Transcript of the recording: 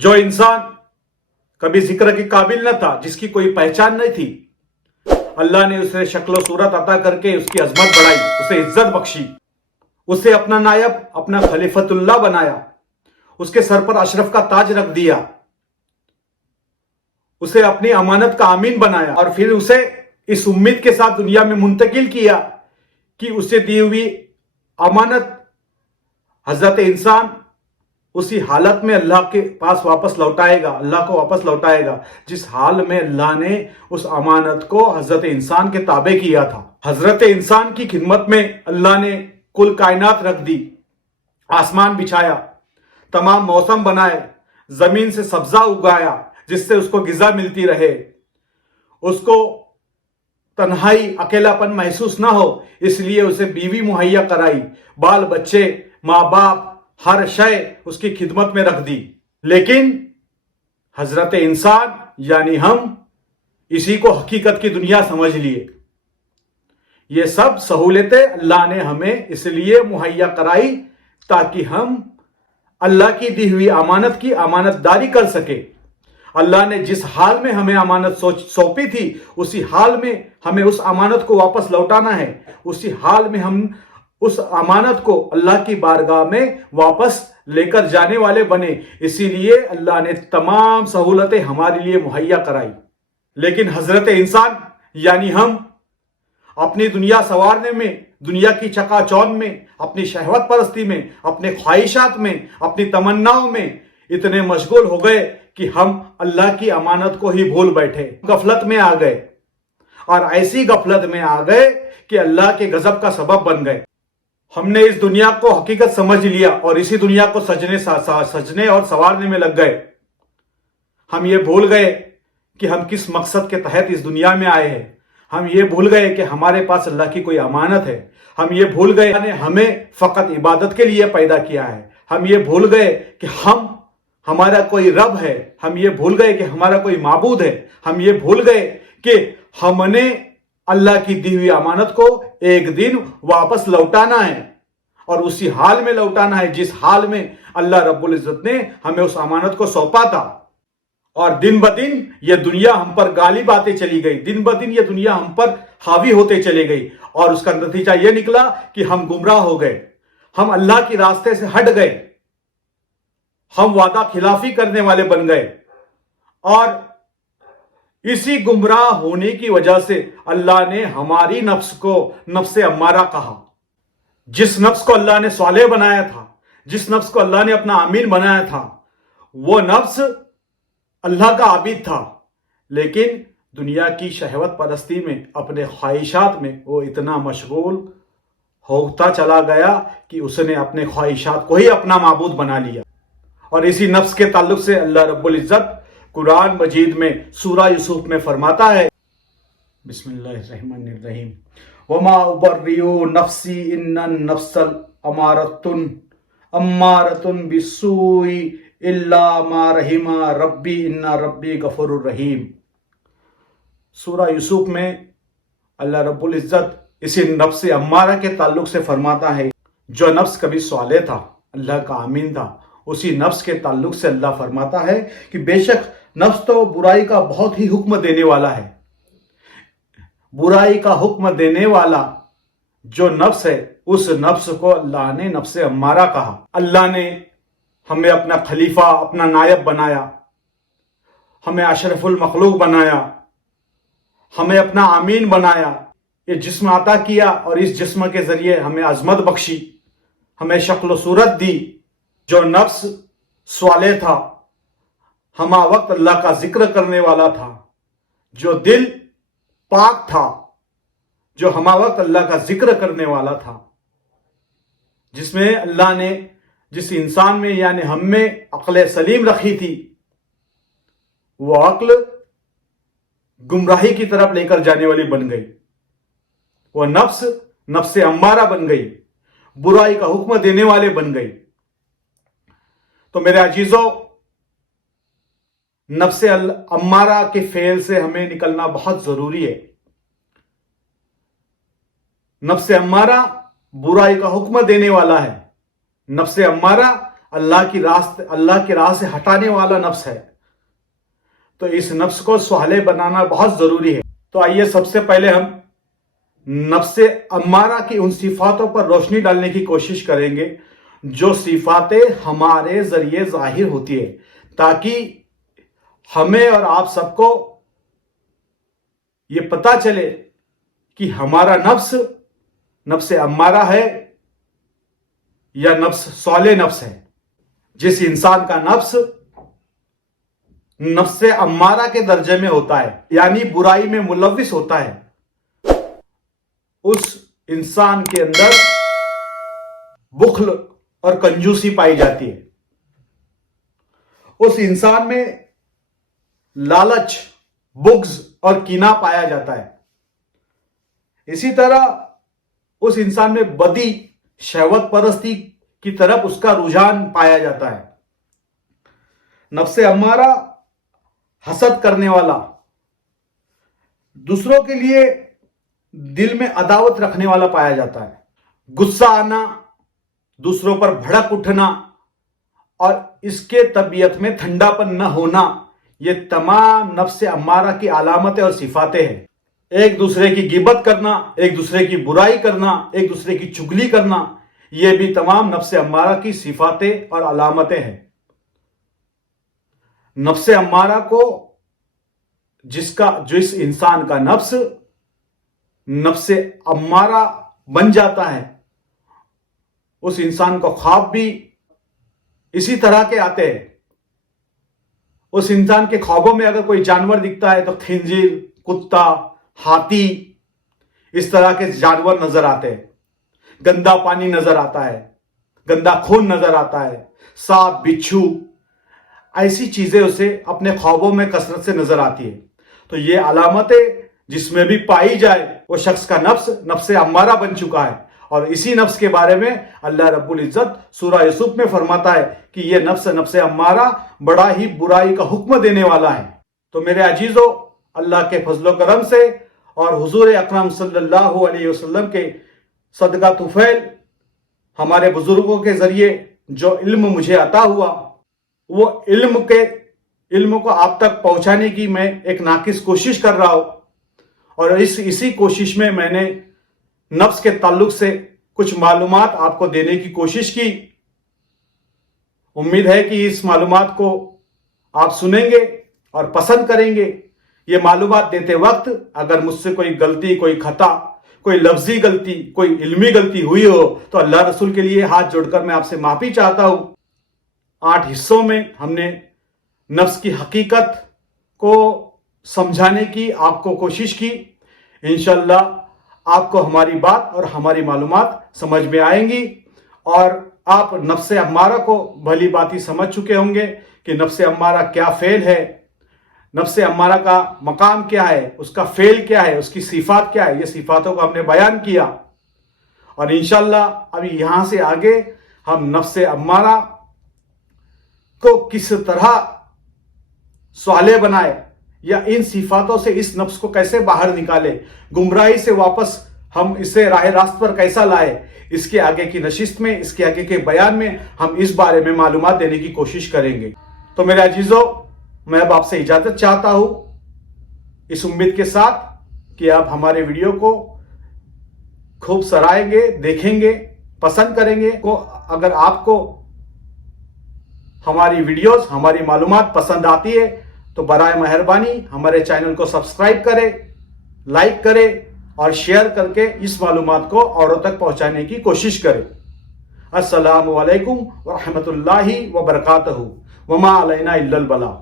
جو इंसान कभी जिक्र के काबिल न था, जिसकी कोई पहचान नहीं थी, अल्लाह ने उसे शक्ल सूरत अता करके उसकी अजमत बढ़ाई, उसे इज्जत बख्शी, उसे अपना नायब, अपना खलीफतुल्लाह बनाया, उसके सर पर अशरफ का ताज रख दिया, उसे अपनी अमानत का आमीन बनाया और फिर उसे इस उम्मीद के साथ दुनिया में मुंतकिल किया कि उसे दी हुई अमानत हजरत इंसान उसी हालत में अल्लाह के पास वापस लौटाएगा, अल्लाह को वापस लौटाएगा जिस हाल में अल्लाह ने उस अमानत को हजरत इंसान के ताबे किया था। हजरत इंसान की खिदमत में अल्लाह ने कुल कायनात रख दी, आसमान बिछाया, तमाम मौसम बनाए, जमीन से सब्जा उगाया जिससे उसको गिजा मिलती रहे, उसको तन्हाई अकेलापन महसूस ना हो, इसलिए उसे बीवी मुहैया कराई, बाल बच्चे, माँ बाप, हर शय उसकी खिदमत में रख दी। लेकिन हजरत इंसान यानी हम इसी को हकीकत की दुनिया समझ लिए। ये सब सहूलतें अल्लाह ने हमें इसलिए मुहैया कराई ताकि हम अल्लाह की दी हुई अमानत की अमानतदारी कर सके। अल्लाह ने जिस हाल में हमें अमानत सौंपी थी उसी हाल में हमें उस अमानत को वापस लौटाना है, उसी हाल में हम उस अमानत को अल्लाह की बारगाह में वापस लेकर जाने वाले बने। इसीलिए अल्लाह ने तमाम सहूलतें हमारे लिए मुहैया कराई। लेकिन हजरत इंसान यानी हम अपनी दुनिया संवारने में, दुनिया की चकाचौंध में, अपनी शहवत परस्ती में, अपने ख्वाहिशात में, अपनी तमन्नाओं में इतने मशगूल हो गए कि हम अल्लाह की अमानत को ही भूल बैठे, गफलत में आ गए और ऐसी गफलत में आ गए कि अल्लाह के गजब का सबब बन गए। हमने इस दुनिया को हकीकत समझ लिया और इसी दुनिया को सजने और संवारने में लग गए। हम ये भूल गए कि हम किस मकसद के तहत इस दुनिया में आए हैं। हम ये भूल गए कि हमारे पास अल्लाह की कोई अमानत है। हम ये भूल गए ने हमें फकत इबादत के लिए पैदा किया है। हम ये भूल गए कि हमारा कोई रब है। हम ये भूल गए कि हमारा कोई माबूद है। हम ये भूल गए कि हमने अल्लाह की दी हुई अमानत को एक दिन वापस लौटाना है और उसी हाल में लौटाना है जिस हाल में अल्लाह रब्बुल इज्जत ने हमें उस अमानत को सौंपा था। और दिन ब दिन ये दुनिया हम पर गालिब आते चली गई, दिन ब दिन ये दुनिया हम पर हावी होते चले गई और उसका नतीजा ये निकला कि हम गुमराह हो गए, हम अल्लाह के रास्ते से हट गए, हम वादा खिलाफी करने वाले बन गए। और इसी गुमराह होने की वजह से अल्लाह ने हमारी नफ्स को नफ्से अम्मारा कहा। जिस नफ्स को अल्लाह ने सालेह बनाया था, जिस नफ्स को अल्लाह ने अपना आमीन बनाया था, वो नफ्स अल्लाह का आबिद था, लेकिन दुनिया की शहवत परस्ती में, अपने ख्वाहिशात में वो इतना मशगूल होता चला गया कि उसने अपने ख्वाहिशात को ही अपना माबूद बना लिया। और इसी नफ्स के ताल्लुक से अल्लाह रब्बुल इज्जत कुरान मजीद में सूरा यूसुफ में फरमाता है, बिस्मिल्लाहिर्रहमानिर्रहीम, वमा उबर्रियु नफ्सी इन्नन नफ्सल अम्मारतुन बिस्सूई इल्ला मा रहिमा रब्बी इन्ना रब्बी गफुरुर रहीम। सूरा यूसुफ में अल्लाह रब्बुल इज्जत इसी नफ्स अम्मारा के ताल्लुक से फरमाता है, जो नफ्स कभी सालेह था, अल्लाह का आमीन था, उसी नफ्स के ताल्लुक से अल्लाह फरमाता है कि बेशक नफ्स तो बुराई का बहुत ही हुक्म देने वाला है। बुराई का हुक्म देने वाला जो नफ्स है, उस नफ्स को अल्लाह ने नफ्से अम्मारा कहा। अल्लाह ने हमें अपना खलीफा, अपना नायब बनाया, हमें अशरफुल मखलूक बनाया, हमें अपना आमीन बनाया, ये जिस्म अता किया और इस जिस्म के जरिए हमें अजमत बख्शी, हमें शक्ल सूरत दी। जो नफ्स स्वाले था, हमा वक्त अल्लाह का जिक्र करने वाला था, जो दिल पाक था, जो हमा वक्त अल्लाह का जिक्र करने वाला था, जिसमें अल्लाह ने जिस इंसान में यानी हम में अक्ल सलीम रखी थी, वो अक्ल गुमराही की तरफ लेकर जाने वाली बन गई। वो नफ्स नफ्से अम्मारा बन गई, बुराई का हुक्म देने वाले बन गई। तो मेरे अजीजों, नफ्से अम्मारा के फेल से हमें निकलना बहुत जरूरी है। नफ्से अम्मारा बुराई का हुक्म देने वाला है। नफ्से अम्मारा اللہ کی راہ سے ہٹانے والا نفس ہے. تو اس نفس کو صالح بنانا بہت ضروری ہے. تو آئیے سب سے پہلے ہم نفس امارہ کی ان صفاتوں پر روشنی ڈالنے کی کوشش کریں گے جو صفاتیں ہمارے ذریعے ظاہر ہوتی ہے، تاکہ ہمیں اور آپ سب کو یہ پتا چلے کہ ہمارا نفس امارہ ہے یا نفس صالح نفس ہے. جس انسان کا نفس امارہ کے درجے میں ہوتا ہے، یعنی برائی میں ملوث ہوتا ہے، اس انسان کے اندر بخل اور کنجوسی پائی جاتی ہے. اس انسان میں لالچ، بغض اور کینہ پایا جاتا ہے. اسی طرح اس انسان میں بدی، شہوت پرستی کی طرف اس کا رجحان پایا جاتا ہے. نفس امارہ حسد کرنے والا، دوسروں کے لیے دل میں عداوت رکھنے والا پایا جاتا ہے. غصہ آنا، دوسروں پر بھڑک اٹھنا اور اس کے طبیعت میں ٹھنڈا پن نہ ہونا، یہ تمام نفس امارہ کی علامتیں اور صفاتیں ہیں. ایک دوسرے کی غیبت کرنا، ایک دوسرے کی برائی کرنا، ایک دوسرے کی چغلی کرنا، یہ بھی تمام نفس امارہ کی صفاتیں اور علامتیں ہیں. نفس امارہ کو جس انسان کا نفس امارہ بن جاتا ہے، اس انسان کو خواب بھی اسی طرح کے آتے ہیں. اس انسان کے خوابوں میں اگر کوئی جانور دکھتا ہے تو خنزیر، کتا، ہاتھی، اس طرح کے جانور نظر آتے ہیں. گندا پانی نظر آتا ہے، گندا خون نظر آتا ہے، سانپ، بچھو، ایسی چیزیں اسے اپنے خوابوں میں کثرت سے نظر آتی ہے. تو یہ علامتیں جس میں بھی پائی جائے وہ شخص کا نفس امارہ بن چکا ہے. اور اسی نفس کے بارے میں اللہ رب العزت سورہ یوسف میں فرماتا ہے کہ یہ نفس امارہ بڑا ہی برائی کا حکم دینے والا ہے. تو میرے عزیزو، اللہ کے فضل و کرم سے اور حضور اکرم صلی اللہ علیہ وسلم کے صدقہ طفیل ہمارے بزرگوں کے ذریعے جو علم مجھے عطا ہوا، وہ علم کو آپ تک پہنچانے کی میں ایک ناقص کوشش کر رہا ہوں. اور اسی کوشش میں نے نفس کے تعلق سے کچھ معلومات آپ کو دینے کی کوشش کی. امید ہے کہ اس معلومات کو آپ سنیں گے اور پسند کریں گے. یہ معلومات دیتے وقت اگر مجھ سے کوئی غلطی، کوئی خطا، کوئی لفظی غلطی، کوئی علمی غلطی ہوئی ہو تو اللہ رسول کے لیے ہاتھ جوڑ کر میں آپ سے معافی چاہتا ہوں. 8 حصوں میں ہم نے نفس کی حقیقت کو سمجھانے کی آپ کو کوشش کی. انشاءاللہ آپ کو ہماری بات اور ہماری معلومات سمجھ میں آئیں گی اور آپ نفس امارہ کو بھلی باتی سمجھ چکے ہوں گے کہ نفس امارہ کیا فعل ہے، نفس امارہ کا مقام کیا ہے، اس کا فعل کیا ہے، اس کی صفات کیا ہے. یہ صفاتوں کو ہم نے بیان کیا اور انشاءاللہ ابھی یہاں سے آگے ہم نفس امارہ کو کس طرح صالح بنائے یا ان صفاتوں سے اس نفس کو کیسے باہر نکالے، گمراہی سے واپس ہم اسے راہ راست پر کیسا لائے، اس کے آگے کی نشست میں، اس کے آگے کے بیان میں ہم اس بارے میں معلومات دینے کی کوشش کریں گے. تو میرے عزیزو، میں اب آپ سے اجازت چاہتا ہوں اس امید کے ساتھ کہ آپ ہمارے ویڈیو کو خوب سرائیں گے، دیکھیں گے، پسند کریں گے. اگر آپ کو ہماری ویڈیوز، ہماری معلومات پسند آتی ہے تو برائے مہربانی ہمارے چینل کو سبسکرائب کریں، لائک کریں اور شیئر کر کے اس معلومات کو اوروں تک پہنچانے کی کوشش کریں. السلام علیکم ورحمۃ اللہ وبرکاتہ. وما علینا الا البلاغ.